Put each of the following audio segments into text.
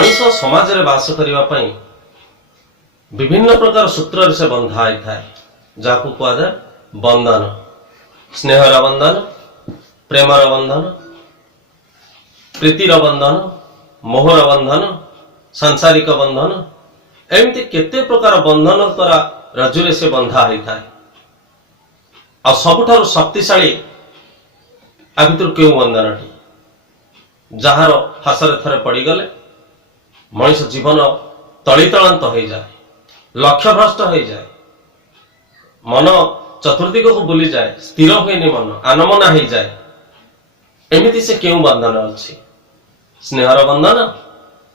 मनीष समाज रे बास करबा पई विभिन्न प्रकार सूत्र से बंधा होई थाए जाकू कुआ जाए बंधन स्नेहर बंधन प्रेमर बंधन प्रीतिर बंधन मोहर बंधन सांसारिक बंधन एमती केते प्रकार बंधन द्वारा रजुरे से बंधा होई थाए आ सबुठारु शक्तिशाली आ भितर केउ बंधनटी जार फासरे थरे पड़ी गले मनीष जीवन तलितलांत हो जाए लक्ष्य भ्रष्ट हो जाए मन चतुर्दिग को बुली जाए स्थिर हुए मन आनमना हो जाए एमती से क्यों बंधन अच्छी स्नेहर बंधन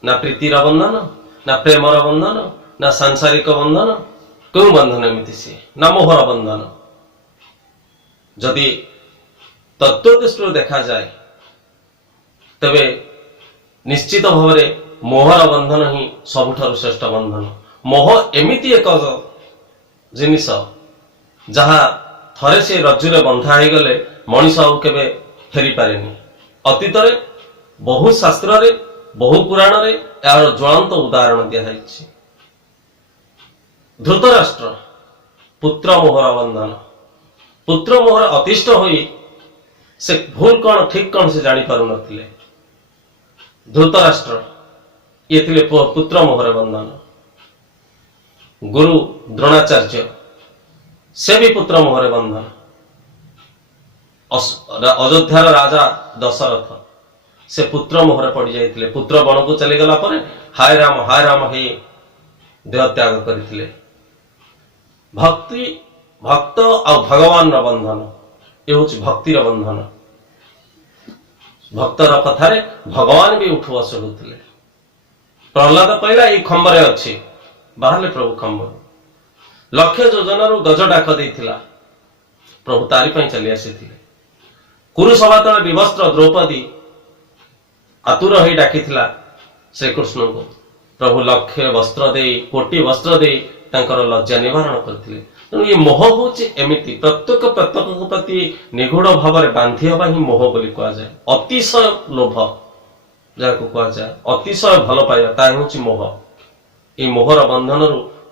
ना प्रीतिर बंधन ना प्रेमर बंधन ना सांसारिक बंधन क्यों बंधन एमती से ना मोहर बंधन जदि तत्व दृष्टि देखा जाए तबे निश्चित भाव में मोहर बंधन ही सबुठारु श्रेष्ठ बंधन मोह एमिति एक जिनिस जहा थरे से रज्जुरे बंधा हो गले मनीष आउ केबे फेरी पारेनी अतीत रे बहु शास्त्र रे बहु पुराण रे यार ज्वलंत उदाहरण दिया है धृतराष्ट्र पुत्र मोहर बंधन पुत्र मोहर अतिष्ठ होई से भूल कौन ठीक कौन से जानी पारु नथिले धृतराष्ट्र ये थिले पुत्र मोहर बंधन गुरु द्रोणाचार्य से भी पुत्र मोहर बंधन अयोध्यार राजा दशरथ से पुत्र मोहर पड़ जाइए पुत्र बण को चली गला पर हाय राम हे देह त्याग करथिले भक्ति भक्त आ भगवान बंधन ये हूँ भक्तिर बंधन भक्तर कथारे भगवान भी उठु बस होते प्रहलाद कहला ये खंबरे अच्छी बाहर प्रभु खंबर लक्ष्य योजन गज डाक देथिला प्रभु तारी चली आसी कुरुसभा तले विवस्त्र द्रौपदी आतुर हो डाकी श्रीकृष्ण को प्रभु लक्ष्य वस्त्र दे कोटी वस्त्र दे लज्जा निवारण करथिले तेणु ये मोह हूँ एमती प्रत्येक प्रति निगूढ़ भाव में बांधी हवा ही मोह बोली कह जाए अतिशय लोभ जहाँ कह जाए अतिशय भल पाइबा ता हूँ मोह ये मोहर बंधन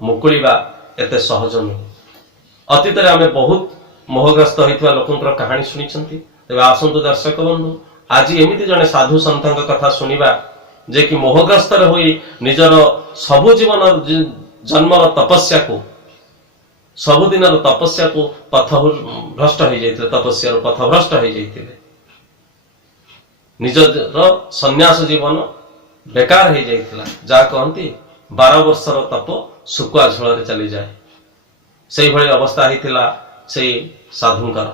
मुकुलिबा एते सहज नुह अतीत में आम बहुत मोहग्रस्त होता लोकंर कहानी शुणी तेज आसतु दर्शक बंधु आज एमती जड़े साधु सन्थ कथा शुणा जे कि मोहग्रस्त होई निजर सबु जीवन जन्मर तपस्या को सबुदिन तपस्या को पथ भ्रष्ट हो जाते तपस्या पथ भ्रष्ट हो जाते निजर संन्यास जीवन बेकार हो जाता जहाँ कहती 12 वर्षर तप सुकुआ झोल चली जाए से भाई अवस्था होता से साधुंकर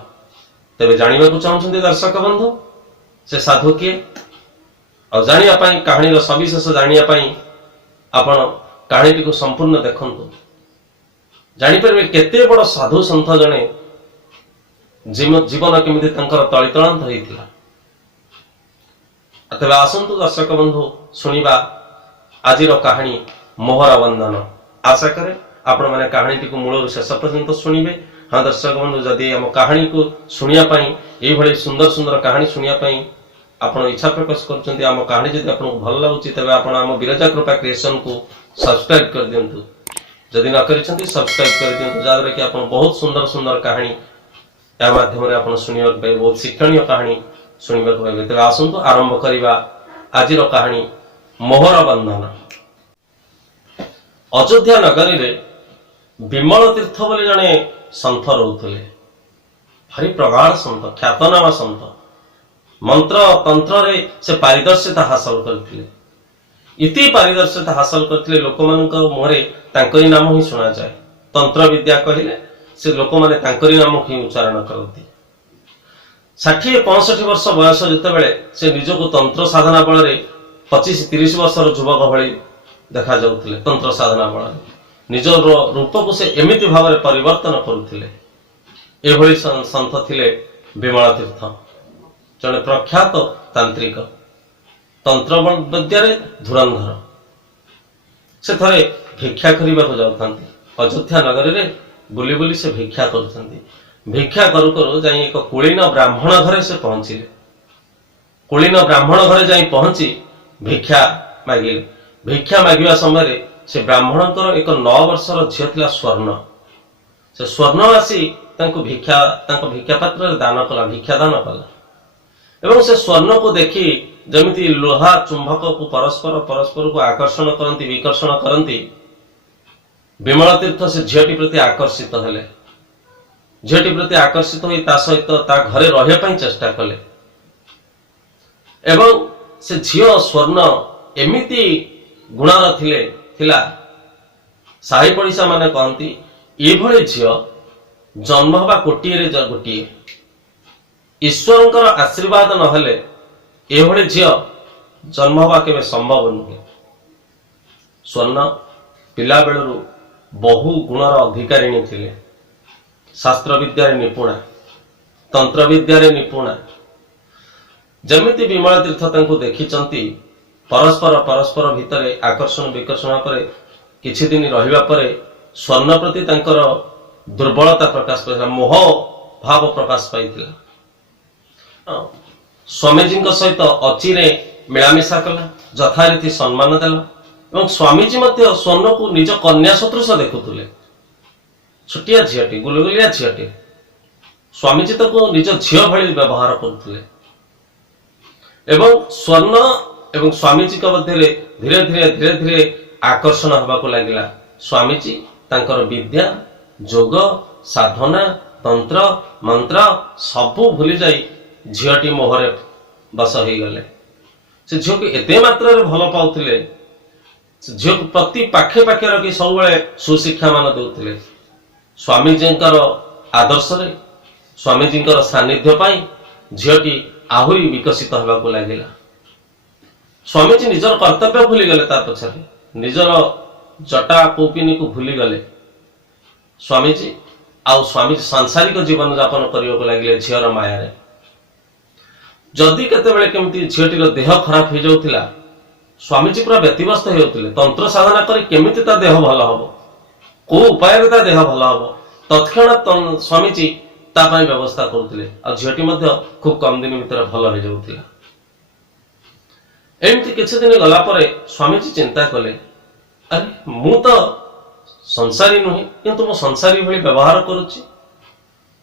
तेरे जानवा चाहते दर्शक बंधु से साधु किए और जानापी कहानी सविशेष जानापी आपण कहानी को संपूर्ण देखु जापर केते बड़ साधु सन्थ जड़े जीवन केमी तलितलांत होता तेज आसतु दर्शक बंधु शुणा आज कहानी मोहर बंधन आशा करे आपण मैंने कहानी को मूल शेष पर्यंत शुणे। हाँ दर्शक बंधु जदि आम कहानी को शुणापी ये सुंदर सुंदर कहानी शुणापी आपड़ इच्छा प्रकाश कर आम कहानी जब आपको भल लगुच तेज आप विरजा कृपा क्रिएशन को सब्सक्राइब कर दिंतु जदि न कर सब्सक्राइब कर दिंतु जहाँद्वारा कि आप बहुत सुंदर सुंदर कहानी या माध्यम आप शुणा पाए बहुत शिक्षणीय कहानी शुणा पाए तेज आसतु आरंभ करवा आज कहानी मोहर बंधन। अयोध्या नगरी रे विमल तीर्थ बोले जड़े सन्थ रोते भारी प्रगाढ़ सन्थ ख्यातनामा सन्थ मंत्र तंत्र रे से पारदर्शिता हासिल करथिले इति पारदर्शिता हासिल करथिले लोक मानक मुहरे तांकरी नाम ही सुना जाए तंत्र विद्या कहले से लोक माने तांकरी नाम ही उच्चारण करती 60-65 वर्ष बयस जितेबाला से निजक तंत्र साधना बल 25-30 वर्षर युवक भली देखा जाउथिले तंत्र साधना बल निज रूप को से एमिति भाव में परिवर्तन करुथिले एभली सन्थ थिले विमल तीर्थ जड़े प्रख्यात तांत्रिक तंत्र विद्या धुरंधर से थरे भिक्षा करने को जाता अयोध्या नगरी रे बुली बुली से भिक्षा कर भिक्षा करू करू जाई एक कुलीन ब्राह्मण घरे से पहुंचिले कुलीन ब्राह्मण घरे जाई पहुंची भिक्षा मागिले भिक्षा मागिबा समय से ब्राह्मणकर एक 9 वर्षर झील थिला स्वर्ण। से स्वर्ण आसी भिक्षा पात्र दान कला, भिक्षा दान कला एवं से स्वर्ण को देखी जमिति लोहा चुंबक को परस्पर को आकर्षण करती विकर्षण करती विमल तीर्थ से झीटी प्रति आकर्षित हेले। झीटी प्रति आकर्षित होई ता सहित ता घरे रहिया पई चेष्टा कले एवं से झील स्वर्ण एमिति गुणर थिला साही पड़िशा माने कहती एभली झील जन्म हवा गोटे गोटे ईश्वर आशीर्वाद नहेले एभली झील जन्म हवा केवे संभव नुहे। स्वर्ण पिला बेलू बहु गुणर अधिकारिणी थिले, शास्त्र विद्यारे निपुणा, तंत्र विद्यारे निपुणा। जमिति विमल तीर्थ तांको देखिचंती परस्पर भितरे आकर्षण विकर्षण पर किछि दिन रहिबा परे स्वर्ण प्रति तांकर दुर्बलता प्रकाश पाइला, मोह भाव प्रकाश पाइला। स्वामीजी सहित अचिरे मिलामिशा कला, यथारीति सम्मान देला एवं स्वामीजी मध्य स्वर्ण को निज कन्या सदृश देखुले। छोटिया झीटी गुलगुलिया झीटी स्वामीजी ताको निज झील भली व्यवहार करुले एवं स्वर्ण एवं स्वामीजी मध्य धीरे धीरे आकर्षण होगा लगिला। स्वामीजी तांकर विद्या जोग साधना तंत्र मंत्र सबू भूली जाई झीटी मोहरे बस हो गले। से झील को एते मात्रा भल पाउथिले, झील को प्रति पाखे पाखे रखी सब सुशिक्षा मान देउथिले। स्वामीजी आदर्श रे स्वामीजी सानिध्य पाई झीटी आहुरी विकसित होगा लगिला। स्वामीजी निजर कर्तव्य भूली गले, तार पछरे निजर जटा कौपिनी को भूली गले। स्वामीजी स्वामीजी सांसारिक जीवन यापन करने लगे झीर माया। जदि केतेबेले केमती झीटीर देह खराब हो जाउथिला, स्वामीजी पूरा व्यतिव्यस्त हो जाउथिले। तंत्र साधना करी केमिति ता देह भल हबो, को उपाय ता देह भल हबो, तत्क्षणात स्वामीजी ता पई व्यवस्था करुथिले। आ झीटी मध्ये खूब कम दिन भितर भल हो जाउथिला। एमती किछि दिन गला परे स्वामीजी चिंता कले, अरे मु तो संसारी नुहे किंतु मु संसारी भली व्यवहार करुछि।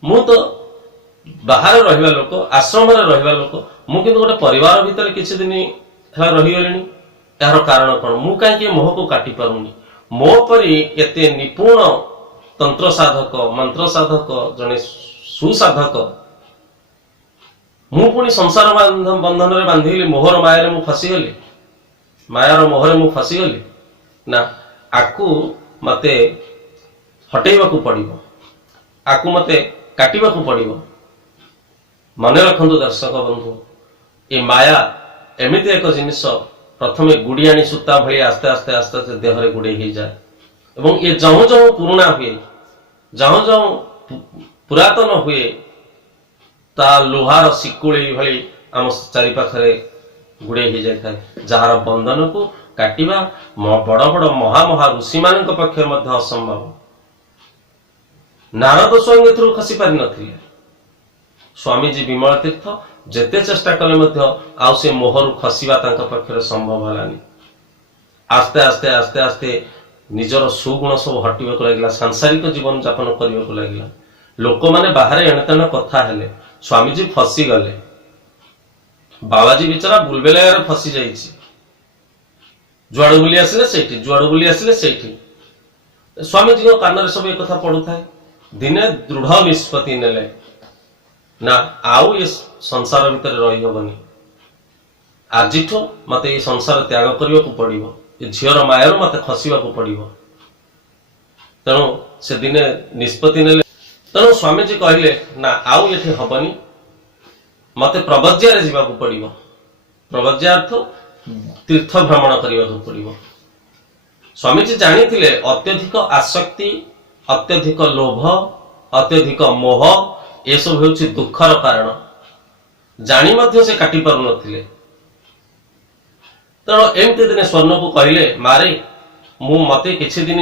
मु तो बाहर रहिबा लोक, आश्रम रे रहिबा लोक, मु किंतु गोटे परिवार भितर किछि दिन हला रहि गेलिनी। यार कारण कोन? मु काहे कि मोह को काटी पारुनी। मो परि एते निपुण तंत्र साधक मंत्र साधक जने सुसाधक मु पुणी संसार बंधन रे बांधिली, मोहर माया मु फसी गली, मायार मोहरे मु फसी गली ना। आकु मते हटेइबाकू पड़िबो, आकु मते काटिबाकू पड़िबो। मन रखंतु दर्शक बंधु, ए माया एमिति एक जिनिस प्रथमे गुड़ियाणी सूता भली आस्ते आस्ते आस्ते आस्ते देहरे गुड़े ही जाए एवं ये जौ जौ पुराना हुए, जौ जौ पुरातन हुए, ता लोहार शिकुड़ी भली आम चारि पाखरे गुड़े ही जाए। जार बंधन को काटिबा बड़ बड़ महा ऋषि मान पक्ष असंभव। नारद स्वयं एथुरु खसी पारि नथिले। स्वामीजी विमल तीर्थ जेते चेष्टा कले आउ से मोहरु खसिबा तांका पक्षरे संभव हलानी। आस्ते आस्ते आस्ते आस्ते निजर सुगुण सब हटिबाकू लागिला, सांसारिक जीवन यापन करबाकू लागिला। लोक माने बाहर एणेतेण कथा हेले, स्वामीजी फसी गले। बाबाजी बिचारा बुलबेलार फसी जाइछि, जुआड़ बुली आसिले सेठी, जुआड़ बुली आसिले सेठी। स्वामीजी कान सब एक कथा पड़ुଥାଏ। दिने दृढ़ निष्पत्ति नेले, ना आउ ये संसार भितर रही हबनी। आज मते ये संसार त्याग करने को पड़िबो, ये झीर मायार मते खसिबा को पड़िबो। तेणु से दिने निष्पत्ति नेले। तेणु स्वामीजी कहले ना आउ ये हबनी, मते प्रवज्या जावाक पड़िबो। प्रवज्या अर्थ तीर्थ भ्रमण करने को पड़िबो। स्वामीजी जानिथिले अत्यधिक आसक्ति, अत्यधिक लोभ, अत्यधिक मोह ये सब होउछि दुखर कारण। जानी मध्य से काटी पारु नथिले। तेणु एमती दिने स्वर्ण को कहले, मारे मु मते किछि दिन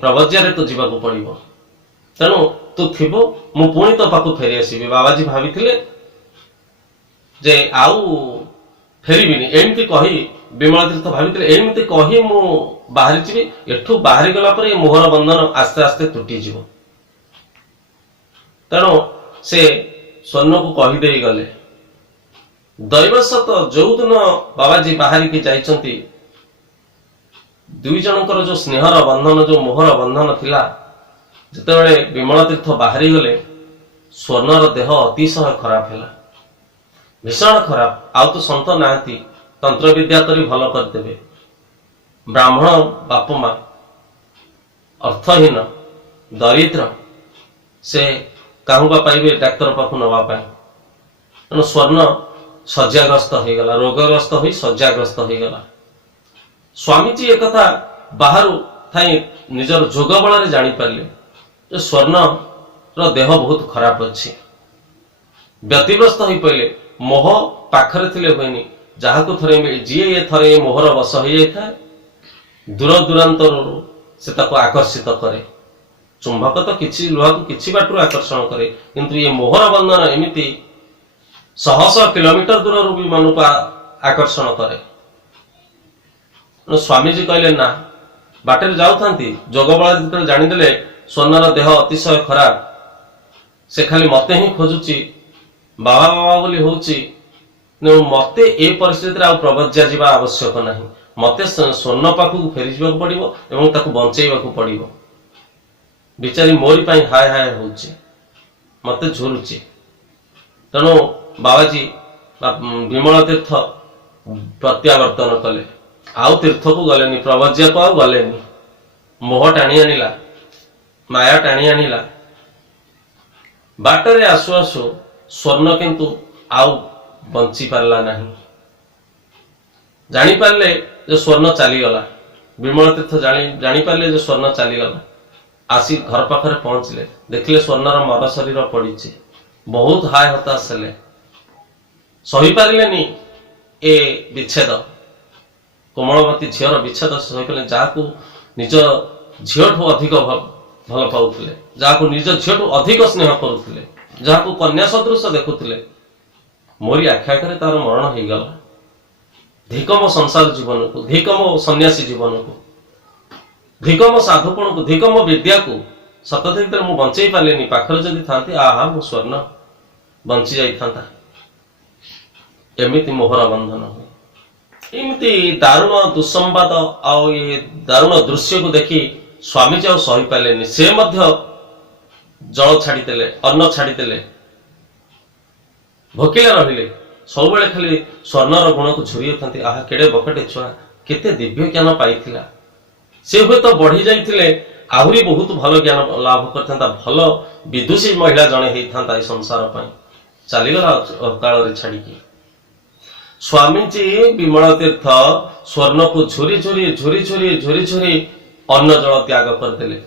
प्रवज्या तो जीवाक पड़िबो। तेणु तू थिबो, मु पुणी तो पाखु फेरी आसीबी। बाबाजी भाविथिले जे आउ फेरिबिनी। एमती कही ବିମଳା ତୀର୍ଥ ଭାବିଥିଲେ ଏମିତି କହି ମୁଁ ବାହାରି ଯିବି, ଏଠୁ ବାହାରି ଗଲା ପରେ ଏ ମୋହର ବନ୍ଧନ ଆସ୍ତେ ଆସ୍ତେ ତୁଟିଯିବ। ତେଣୁ ସେ ସ୍ୱର୍ଣ୍ଣକୁ କହିଦେଇ ଗଲେ। ଦୈବଶତ ଯୋଉଦିନ ବାବାଜୀ ବାହାରିକି ଯାଇଛନ୍ତି, ଦୁଇ ଜଣଙ୍କର ଯୋଉ ସ୍ନେହର ବନ୍ଧନ, ଯୋଉ ମୋହର ବନ୍ଧନ ଥିଲା, ଯେତେବେଳେ ବିମଳା ତୀର୍ଥ ବାହାରି ଗଲେ ସ୍ୱର୍ଣ୍ଣର ଦେହ ଅତିଶୟ ଖରାପ ହେଲା, ଭୀଷଣ ଖରାପ। ଆଉ ତ ସନ୍ଥ ନାହାନ୍ତି ତନ୍ତ୍ର ବିଦ୍ୟା କରି ଭଲ କରିଦେବେ। ବ୍ରାହ୍ମଣ ବାପ ମା, ଅର୍ଥହୀନ, ଦରିଦ୍ର, ସେ କାହୁଁବା ପାଇବେ ଡାକ୍ତର ପାଖକୁ ନେବା ପାଇଁ। ତେଣୁ ସ୍ୱର୍ଣ୍ଣ ଶଯ୍ୟାଗ୍ରସ୍ତ ହେଇଗଲା, ରୋଗଗ୍ରସ୍ତ ହୋଇ ଶଯ୍ୟାଗ୍ରସ୍ତ ହେଇଗଲା। ସ୍ୱାମୀଜୀ ଏକଥା ବାହାରୁ ଥାଇ ନିଜର ଯୋଗ ବଳରେ ଜାଣିପାରିଲେ ଯେ ସ୍ୱର୍ଣ୍ଣର ଦେହ ବହୁତ ଖରାପ ଅଛି। ବ୍ୟତିବ୍ୟସ୍ତ ହୋଇପଡ଼ିଲେ। ମୋହ ପାଖରେ ଥିଲେ ହୁଏନି, ଯାହାକୁ ଥରେ ଯିଏ ଥରେ ଏ ମୋହର ବଶ ହେଇଯାଇଥାଏ, ଦୂର ଦୂରାନ୍ତରରୁ ସେ ତାକୁ ଆକର୍ଷିତ କରେ। ଚୁମ୍ବକ ତ କିଛି ଲୁହାକୁ କିଛି ବାଟରୁ ଆକର୍ଷଣ କରେ, କିନ୍ତୁ ଏ ମୋହର ବନ୍ଧନ ଏମିତି ଶହ ଶହ କିଲୋମିଟର ଦୂରରୁ ବି ମନକୁ ଆକର୍ଷଣ କରେ। ସ୍ୱାମୀଜୀ କହିଲେ ନା, ବାଟରେ ଯାଉଥାନ୍ତି ଯୋଗ ବଳରେ ଯେତେବେଳେ ଜାଣିଦେଲେ ସ୍ୱର୍ଣ୍ଣର ଦେହ ଅତିଶୟ ଖରାପ, ସେ ଖାଲି ମତେ ହିଁ ଖୋଜୁଛି, ବାବା ବାବା ବୋଲି ହଉଛି, ମତେ ଏ ପରିସ୍ଥିତିରେ ଆଉ ପ୍ରବଜ୍ୟା ଯିବା ଆବଶ୍ୟକ ନାହିଁ। ମତେ ସ୍ୱର୍ଣ୍ଣ ପାଖକୁ ଫେରିଯିବାକୁ ପଡିବ ଏବଂ ତାକୁ ବଞ୍ଚେଇବାକୁ ପଡିବ। ବିଚାରୀ ମୋରି ପାଇଁ ହାୟ ହାୟ ହଉଛି, ମତେ ଝୁରୁଛି। ତେଣୁ ବାବାଜୀ ବିମଳ ତୀର୍ଥ ପ୍ରତ୍ୟାବର୍ତ୍ତନ କଲେ, ଆଉ ତୀର୍ଥକୁ ଗଲେନି, ପ୍ରବଜ୍ୟାକୁ ଆଉ ଗଲେନି। ମୋହ ଟାଣି ଆଣିଲା, ମାୟା ଟାଣି ଆଣିଲା। ବାଟରେ ଆସୁ ଆସୁ ସ୍ୱର୍ଣ୍ଣ କିନ୍ତୁ ଆଉ ବଞ୍ଚି ପାରିଲା ନାହିଁ। ଜାଣିପାରିଲେ ଯେ ସ୍ୱର୍ଣ୍ଣ ଚାଲିଗଲା। ବିମଳ ତୀର୍ଥ ଜାଣିପାରିଲେ ଯେ ସ୍ୱର୍ଣ୍ଣ ଚାଲିଗଲା। ଆସି ଘର ପାଖରେ ପହଞ୍ଚିଲେ, ଦେଖିଲେ ସ୍ୱର୍ଣ୍ଣର ମର ଶରୀର ପଡିଛି। ବହୁତ ହାୟ ହତାଶ ହେଲେ, ସହିପାରିଲେନି ଏ ବିଚ୍ଛେଦ, କୋମଳବତୀ ଝିଅର ବିଚ୍ଛେଦ ସହିପାରିଲେ। ଯାହାକୁ ନିଜ ଝିଅଠୁ ଅଧିକ ଭଲ ପାଉଥିଲେ, ଯାହାକୁ ନିଜ ଝିଅଠୁ ଅଧିକ ସ୍ନେହ କରୁଥିଲେ, ଯାହାକୁ କନ୍ୟା ସଦୃଶ ଦେଖୁଥିଲେ, ମୋରି ଆଖି ଆଗରେ ତାର ମରଣ ହେଇଗଲା। ଧିକ ମୋ ସଂସାର ଜୀବନକୁ, ଧିକ ମୋ ସନ୍ନ୍ୟାସୀ ଜୀବନକୁ, ଧିକ ମୋ ସାଧୁପଣକୁ, ଧିକ ମୋ ବିଦ୍ୟାକୁ। ସତ ଭିତରେ ମୁଁ ବଞ୍ଚେଇ ପାରିଲିନି। ପାଖରେ ଯଦି ଥାନ୍ତି, ଆହା ମୋ ସ୍ୱର୍ଣ୍ଣ ବଞ୍ଚି ଯାଇଥାନ୍ତା। ଏମିତି ମୋହର ବନ୍ଧନ ହୁଏ। ଏମିତି ଦାରୁଣ ଦୁଃସମ୍ବାଦ ଆଉ ଏ ଦାରୁଣ ଦୃଶ୍ୟକୁ ଦେଖି ସ୍ୱାମୀଜୀ ଆଉ ସହିପାରିଲେନି। ସେ ମଧ୍ୟ ଜଳ ଛାଡ଼ିଦେଲେ, ଅନ୍ନ ଛାଡ଼ିଦେଲେ, ଭୋକିଲା ରହିଲେ। ସବୁବେଳେ ଖାଲି ସ୍ୱର୍ଣ୍ଣର ଗୁଣକୁ ଝୁରିଉଥାନ୍ତି। ଆହା କେଡେ ବକଟେ ଛୁଆ, କେତେ ଦିବ୍ୟ ଜ୍ଞାନ ପାଇଥିଲା। ସେ ହୁଏତ ବଢି ଯାଇଥିଲେ ଆହୁରି ବହୁତ ଭଲ ଜ୍ଞାନ ଲାଭ କରିଥାନ୍ତା, ଭଲ ବିଦୁଷୀ ମହିଳା ଜଣେ ହେଇଥାନ୍ତା ଏ ସଂସାର ପାଇଁ। ଚାଲିଗଲା ଅକାଳରେ ଛାଡିକି। ସ୍ୱାମୀଜୀ ବିମଳ ତୀର୍ଥ ସ୍ୱର୍ଣ୍ଣକୁ ଝୁରି ଝୁରି ଝୁରି ଝୁରି ଝୁରି ଝୁରି ଅନ୍ନ ଜଳ ତ୍ୟାଗ କରିଦେଲେ।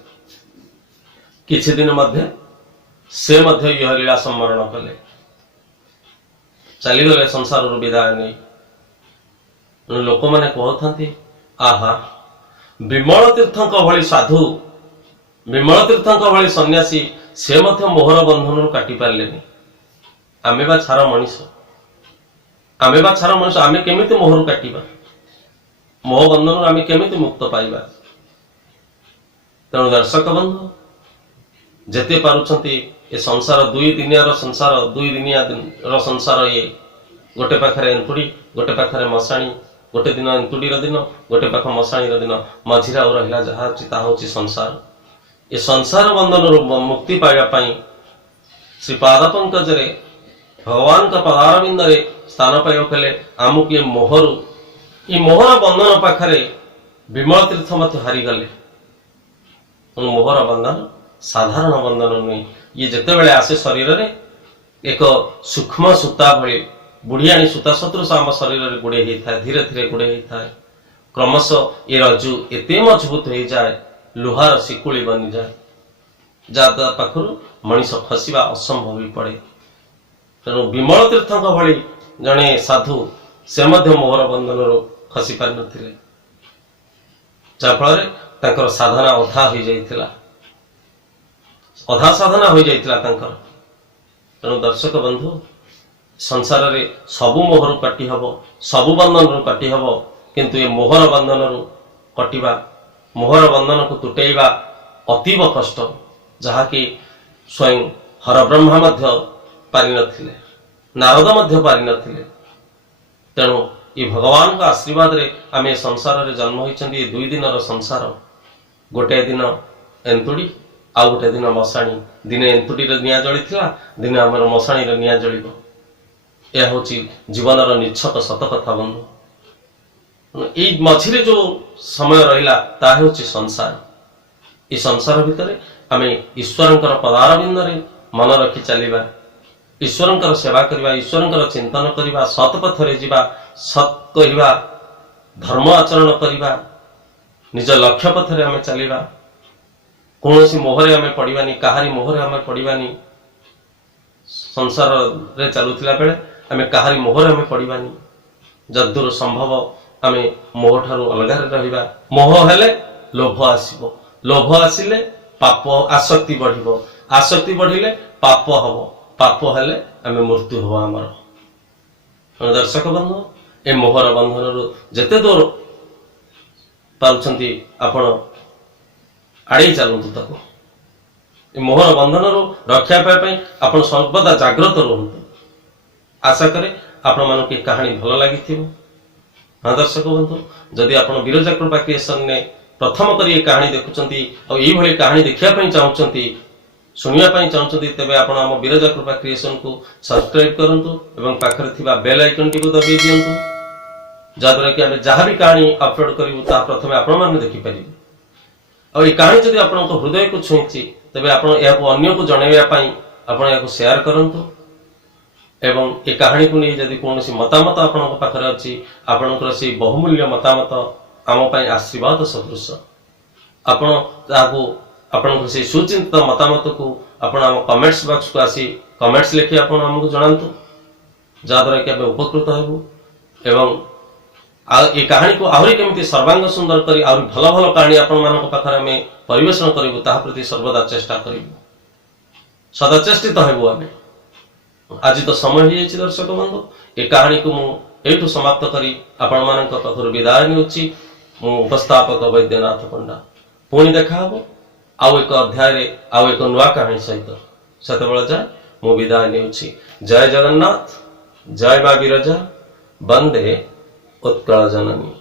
କିଛି ଦିନ ମଧ୍ୟରେ ସେ ମଧ୍ୟ ଇହଲୀଳା ସମ୍ମରଣ କଲେ, ଚାଲିଗଲେ ସଂସାରରୁ ବିଦାୟ ନେଇ। ଲୋକମାନେ କହୁଥାନ୍ତି, ଆହା ବିମଳ ତୀର୍ଥଙ୍କ ଭଳି ସାଧୁ, ବିମଳ ତୀର୍ଥଙ୍କ ଭଳି ସନ୍ନ୍ୟାସୀ, ସେ ମଧ୍ୟ ମୋହର ବନ୍ଧନରୁ କାଟି ପାରିଲେନି। ଆମେ ବା ଛାର ମଣିଷ, ଆମେ ବା ଛାର ମଣିଷ, ଆମେ କେମିତି ମୋହରୁ କାଟିବା? ମୋହ ବନ୍ଧନରୁ ଆମେ କେମିତି ମୁକ୍ତ ପାଇବା? ତେଣୁ ଦର୍ଶକ ବନ୍ଧୁ, ଯେତେ ପାରୁଛନ୍ତି ଏ ସଂସାର, ଦୁଇ ଦିନିଆର ସଂସାର, ଦୁଇ ଦିନିଆର ସଂସାର, ଇଏ ଗୋଟେ ପାଖରେ ଏନ୍ତୁଡି, ଗୋଟେ ପାଖରେ ମଶାଣି, ଗୋଟେ ଦିନ ଏନ୍ତୁଡିର ଦିନ, ଗୋଟେ ପାଖ ମଶାଣିର ଦିନ, ମଝିରେ ଆଉ ରହିଲା ଯାହା ଅଛି ତାହା ହଉଛି ସଂସାର। ଏ ସଂସାର ବନ୍ଧନରୁ ମୁକ୍ତି ପାଇବା ପାଇଁ ଶ୍ରୀପାଦ ପଙ୍କଜରେ, ଭଗବାନଙ୍କ ପଦାରବିନ୍ଦରେ ସ୍ଥାନ ପାଇବାକୁ ହେଲେ ଆମକୁ ଏ ମୋହରୁ, ଏ ମୋହର ବନ୍ଧନ ପାଖରେ ବିମଳ ତୀର୍ଥ ମଧ୍ୟ ହାରିଗଲେ। ମୋହର ବନ୍ଧନ ସାଧାରଣ ବନ୍ଧନ ନୁହେଁ। ଇଏ ଯେତେବେଳେ ଆସେ ଶରୀରରେ, ଏକ ସୂକ୍ଷ୍ମ ସୂତା ଭଳି, ବୁଢିଆଣୀ ସୂତା ସଦୃଶ ଆମ ଶରୀରରେ ଗୁଡେଇ ହେଇଥାଏ, ଧୀରେ ଧୀରେ ଗୁଡେଇ ହେଇଥାଏ। କ୍ରମଶଃ ଏ ରଜ୍ଜୁ ଏତେ ମଜବୁତ ହେଇଯାଏ, ଲୁହାର ଶିକୁଳି ବନିଯାଏ, ଯାହା ପାଖରୁ ମଣିଷ ଖସିବା ଅସମ୍ଭବ ହୋଇପଡେ। ତେଣୁ ବିମଳ ତୀର୍ଥଙ୍କ ଭଳି ଜଣେ ସାଧୁ, ସେ ମଧ୍ୟ ମୋହର ବନ୍ଧନରୁ ଖସି ପାରିନଥିଲେ, ଯାହାଫଳରେ ତାଙ୍କର ସାଧନା ଅଧା ହୋଇଯାଇଥିଲା, ଅଧା ସାଧନା ହୋଇଯାଇଥିଲା ତାଙ୍କର। ତେଣୁ ଦର୍ଶକ ବନ୍ଧୁ, ସଂସାରରେ ସବୁ ମୋହରୁ କାଟି ହବ, ସବୁ ବନ୍ଧନରୁ କାଟି ହବ, किंतु ये मोहर बंधन कटिबा मोहर बंधन को तुटेइबा अतीव कष्ट जहाँकि स्वयं हर ब्रह्मा मध्य पारि नथिले नारद मध्य पारि नथिले। तेणु ये भगवान का आशीर्वाद रे आमे संसार रे जन्म होइछन्ती। ये 2 दिन संसार, गोटे दिन एंतुड़ी आ गोटे दिन मशाणी। दिने एंतुड़ी रे निया जली थिला, दिने हमर मशाणी रे निया जलिबो। यह होची जीवन रो निछक सत कथा बंधु। ए मझिरे जो समय रहिला ता होची संसार। ई संसार भितरे आमे ईश्वरंकर पदारविंद रे मन रखी चलिबा, ईश्वरंकर सेवा करिबा, ईश्वरंकर चिंतन करिबा, सत पथरे जिबा, सत कहिबा, धर्म आचरण करिबा, निज लक्ष्य पथरे आमे चलिबा। कौनसी मोहरे आमे पड़िबानी, काहारी मोहरे आमे पड़िबानी। संसार रे चलुथिला बेले आमे काहारी मोहरे आमे पड़िबानी। जद्दूर संभव आमे मोह ठारू अलगा रे रहिबा। मोह हेले लोभ आसीबो, लोभ आसिले पाप आसक्ति बढ़िबो, आसक्ति बढ़िले पाप हबो, पाप हेले आमे मृत्यु हबो हमर। दर्शक बंधु, ए मोहर बंधन जेते दूर पारुछंती आपण आड़े चलतु ताको। मोहर बंधन रक्षा पाई आपण सर्वदा जाग्रत रुहतु। आशा करे आपण मान की कहानी भल लगी। हाँ दर्शक बंधु, जदि आप विरजा कृपा क्रिएशन ने प्रथम कर कहानी देखुंती और ये कहानी देखा चाहते शुणा चाहते तेज आप विरजा कृपा क्रिएशन को सब्सक्राइब करूँ और पाखरे थिबा बेल आइकन टी दबाई दिंतु, जहाद्वारा कि आम जहाँ भी कहानी अपलोड करूँ ता प्रथम आपण मैंने देखिपारे। और ये कहानी जब आप हृदय को छुईची तेज आप अन्य को जनवाई आप शेयर करूँ। एवं ए कहानी को नहीं जदि कौन मतामत आपण पाखरे अच्छी आपणकर से बहुमूल्य मतामत आम आशीर्वाद सदृश। आपण से सुचिंतित मतामत को आपण कमेंट्स बॉक्स को आसी कमेंट्स लिखि आपण हमको जणांतु, जहाद्वारा कि आम उपकृत हेबु। एवं ये कहानी को आहरी केमिति सर्वांग सुंदर करी आहरी भल भल कहानी आपण मानक पाखरे आम परिवेषण करिवु ताहा प्रति सर्वदा चेष्टा करिवु, सदा चेष्टित हेबु आमे। आज तो समय हो जाए दर्शक बंधु, ए कहानी को मुझे समाप्त करी आपण मानक पाखर विदाय नेउछि। मु उपस्थापक वैद्यनाथ पंडा। पुणी देखा हबो आउ एक अध्याय आउ एक नुआ कहानी सहित। सेतेबेले जाए मु विदाय नेउछि। जय जगन्नाथ, जय मां विरजा, वंदे उत्कल जननी।